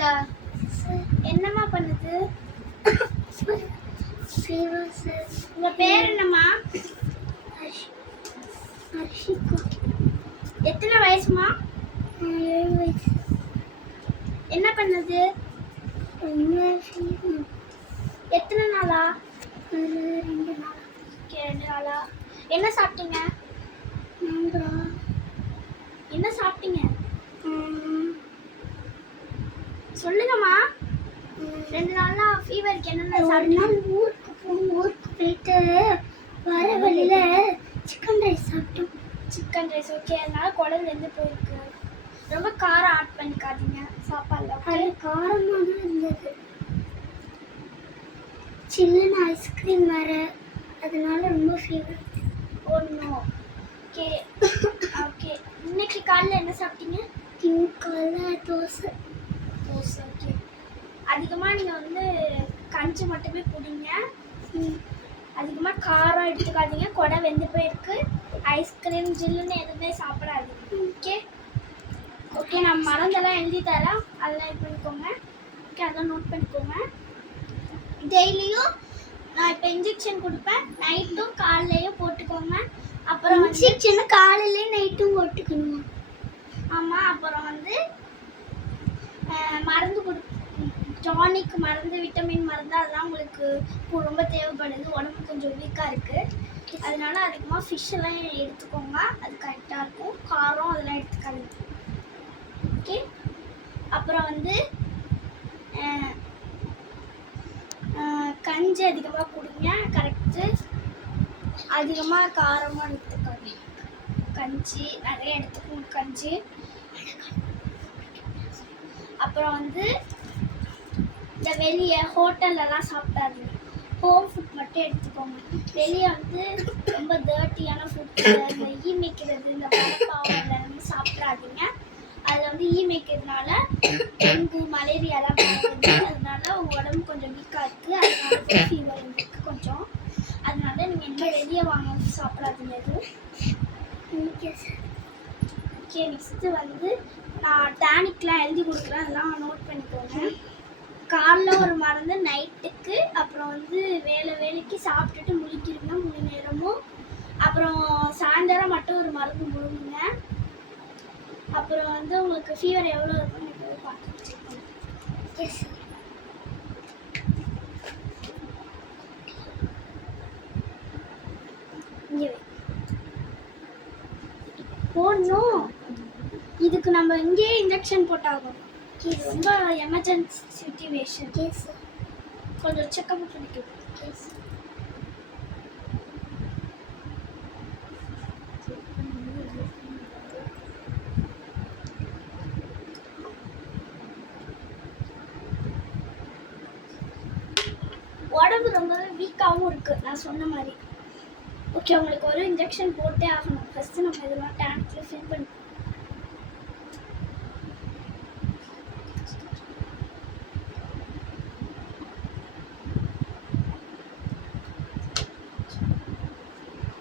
Sir என்னம்மா பண்ணுது? உங்க பேர் என்னம்மா? எத்தனை வயசுமா? 7 வயசு. என்ன பண்ணுது? எத்தனை நாளா? 2 நாள். 2 நாளா. என்ன சாப்பிட்டீங்க? என்ன சாப்பிட்டீங்க சொல்லுங்கம்மா. 2 நாளா ஃபீவருக்கு என்னென்ன சாப்பிட்டீங்க? ஊருக்கு போயிட்டு வர வழியில சிக்கன் ரைஸ் சாப்பிட்டோம். Chicken rice. ஓகே. அதனால குடல் வெந்து போயிருக்கு. ரொம்ப காரம் ஆட் பண்ணிக்காதீங்க சாப்பாடுல. அது காரமாக தான் இருந்தது. சில்லுன்னு ஐஸ்கிரீம் வேற, அதனால ரொம்ப ஃபீவர். ஒன்றும். Okay okay. இன்னைக்கு காலையில் என்ன சாப்பிட்டீங்க? காலைல தோசை. ஓகே. அதிகமாக நீங்கள் வந்து கஞ்சி மட்டுமே குடிங்க. அதிகமாக காரம் எடுத்துக்காதீங்க. குடை வெந்து போயிருக்கு. ஐஸ்கிரீம் ஜில்லுன்னு எதுவுமே சாப்பிடாதீங்க. Okay okay. நான் மறந்தெல்லாம் எழுதி தரேன், அதெல்லாம் இது பண்ணிக்கோங்க. ஓகே, அதெல்லாம் நோட் பண்ணிக்கோங்க. டெய்லியும் நான் இப்போ இன்ஜெக்ஷன் கொடுப்பேன். நைட்டும் காலையிலையும் போட்டுக்கோங்க. அப்புறம் இன்ஜெக்ஷன் காலையிலையும் நைட்டும் போட்டுக்கணுமா? ஆமாம். அப்புறம் வந்து மருந்து டானிக் மருந்து, விட்டமின் மருந்து, அதெல்லாம் உங்களுக்கு ரொம்ப தேவைப்படுது. உடம்பு கொஞ்சம் வீக்காக இருக்குது. அதனால அதிகமாக ஃபிஷ் எல்லாம் எடுத்துக்கோங்க. அது கரெக்டாக இருக்கும். காரம் அதெல்லாம் எடுத்துக்காதீங்க. ஓகே. அப்புறம் வந்து கஞ்சி அதிகமாக குடிங்க. கரெக்டு. அதிகமாக காரமாக எடுத்துக்காதீங்க. கஞ்சி நிறைய எடுத்துக்கோங்க. கஞ்சி. அப்புறம் வந்து இந்த வெளியே ஹோட்டல்லலாம் சாப்பிடாதீங்க. ஹோம் ஃபுட் மட்டும் எடுத்துக்கோங்க. வெளியே வந்து ரொம்ப டர்ட்டியான ஃபுட், இந்த ஈ மேய்க்கிறது, இந்த பழப்பாவம் எல்லாமே சாப்பிட்றாதீங்க. அதில் வந்து ஈ மேய்க்கிறதுனால டெங்கு, மலேரியாலாம் பரவுது. அதனால உங்கள் உடம்பு கொஞ்சம் வீக்காக இருக்குது. அதனால ஃபீவர் இருக்குது கொஞ்சம். அதனால நீங்கள் என்ன வெளியே வாங்க சாப்பிடாதீங்க எதுவும். ஓகே. நெக்ஸ்ட்டு வந்து நான் டானிக்லாம் எழுதி கொடுக்குறேன், அதெல்லாம் நோட் பண்ணிக்கோங்க. காலைல ஒரு மருந்து, நைட்டுக்கு, அப்புறம் வந்து வேலைக்கு சாப்பிட்டுட்டு முழிக்கிறீங்க 3 நேரமும். அப்புறம் சாயந்தரம் மட்டும் ஒரு மருந்து முழுங்குங்க. அப்புறம் வந்து உங்களுக்கு ஃபீவர் எவ்வளோ இருக்குன்னு இப்போ பார்த்து செக் பண்ணுங்க. எஸ். இங்கே போடணும். இதுக்கு நம்ம இங்கேயே இன்ஜெக்ஷன் போட்டாகும். இது ரொம்ப எமர்ஜென்சி சிச்சுவேஷன். கேஸ் கொஞ்சம் செக்கப் பண்ணிக்கணும். கேஸ் உடம்பு ரொம்பவே வீக்காகவும் இருக்குது நான் சொன்ன மாதிரி. ஓகே. உங்களுக்கு ஒரு இன்ஜெக்ஷன் போட்டே ஆகணும். ஃபஸ்ட்டு நம்ம இதெல்லாம் டேங்க்கில் ஃபில் பண்ணி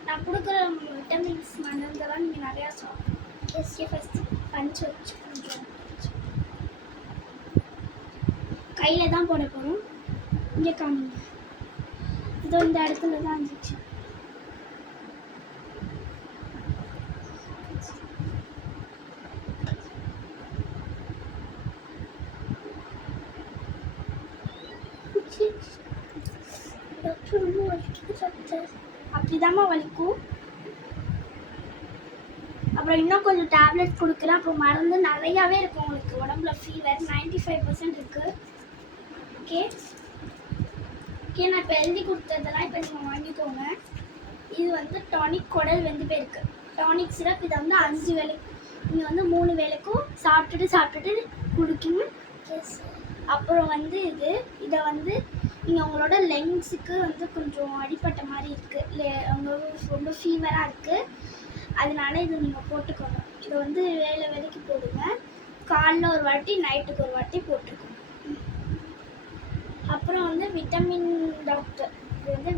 நான் கொடுக்குற விட்டமின்ஸ் மருந்தெல்லாம் நீங்கள் நிறையா சாப்பிடணும். ஃபஸ்ட்டு பஞ்சு வச்சு கொஞ்சம் கையில் தான் போட போகிறோம். இங்கே காமிங்க. இதோ இந்த இடத்துல தான் இன்ஜெக்ஷன். டாக்டர் ரொம்ப வலிக்குது டாக்டர். அப்படிதாம்மா வலிக்கும். அப்புறம் இன்னும் கொஞ்சம் டேப்லெட் கொடுக்குறேன். அப்புறம் மருந்து நிறையாவே இருக்கும் உங்களுக்கு உடம்புல. ஃபீவர் 95% இருக்குது. Okay okay. நான் இப்போ எழுதி கொடுத்ததெல்லாம் இப்போ நீங்கள் வாங்கிக்கோங்க. இது வந்து டானிக், குடல் வெந்து போயிருக்கு. Tonic syrup. இதை வந்து 5 வேளைக்கு நீங்கள் வந்து 3 வேளைக்கும் சாப்பிட்டுட்டு குடிக்கணும். அப்புறம் வந்து இதை வந்து நீங்கள் உங்களோட லெங்ஸுக்கு வந்து கொஞ்சம் அடிப்பட்ட மாதிரி இருக்குது, ரொம்ப ஃபீவராக இருக்குது. அதனால இதை நீங்கள் போட்டுக்கோங்க. இதை வந்து வேலைக்கு போடுங்க. காலைல ஒரு வாட்டி, நைட்டுக்கு ஒரு வாட்டி போட்டுக்கோங்க. அப்புறம் வந்து விட்டமின் டாக்டர். இது வந்து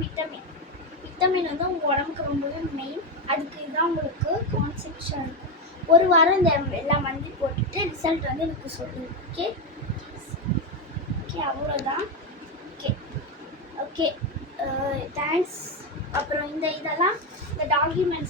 விட்டமின் வந்து உங்கள் உடம்புக்கு ரொம்பவே மெயின். அதுக்கு இதுதான் உங்களுக்கு கான்செப்ஷன் இருக்கும். 1 வாரம் இந்த எல்லா மருந்து போட்டுட்டு ரிசல்ட் வந்து எனக்கு சொல்லுங்கள். ஓகே. ஓகே அவ்வளோதான். Okay okay thanks. அப்புறம் இந்த இதெல்லாம் இந்த டாக்குமெண்ட்ஸ்